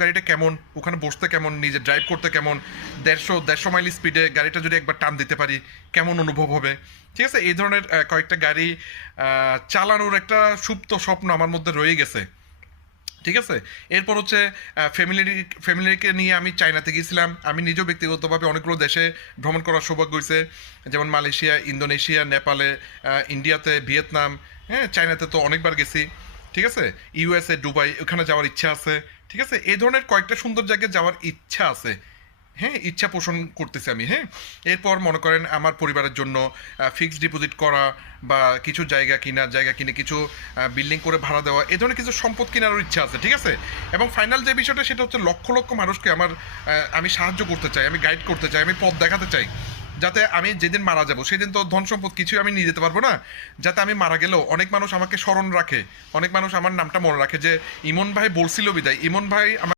গাড়িটা কেমন, ওখানে বসতে কেমন, নিজে ড্রাইভ করতে কেমন, 150 মাইল স্পিডে গাড়িটা যদি একবার টান দিতে পারি কেমন অনুভব হবে। ঠিক আছে, এই ধরনের কয়েকটা গাড়ি চালানোর একটা সুপ্ত স্বপ্ন আমার মধ্যে রয়ে গেছে। ঠিক আছে, এরপর হচ্ছে ফ্যামিলিকে নিয়ে আমি চায়নাতে গিয়েছিলাম। আমি নিজেও ব্যক্তিগতভাবে অনেকগুলো দেশে ভ্রমণ করার সৌভাগ্য হয়েছে, যেমন মালয়েশিয়া, ইন্দোনেশিয়া, নেপালে, ইন্ডিয়াতে, ভিয়েতনাম, হ্যাঁ, চায়নাতে তো অনেকবার গেছি। ঠিক আছে, ইউএসএ, দুবাই, ওখানে যাওয়ার ইচ্ছা আছে। ঠিক আছে, এই ধরনের কয়েকটা সুন্দর জায়গায় যাওয়ার ইচ্ছা আছে। হ্যাঁ, ইচ্ছা পোষণ করতেছি আমি। হ্যাঁ, এরপর মনে করেন আমার পরিবারের জন্য ফিক্সড ডিপোজিট করা বা কিছু জায়গা কিনে কিছু বিল্ডিং করে ভাড়া দেওয়া, এই ধরনের কিছু সম্পদ কেনারও ইচ্ছা আছে। ঠিক আছে, এবং ফাইনাল যে বিষয়টা সেটা হচ্ছে লক্ষ লক্ষ মানুষকে আমি সাহায্য করতে চাই, আমি গাইড করতে চাই, আমি পথ দেখাতে চাই, যাতে আমি যেদিন মারা যাব সেদিন তো ধন সম্পদ কিছুই আমি নিয়ে যেতে পারবো না, যাতে আমি মারা গেলেও অনেক মানুষ আমাকে স্মরণ রাখে, অনেক মানুষ আমার নামটা মনে রাখে যে ইমন ভাই বলছিল বিদায়, ইমন ভাই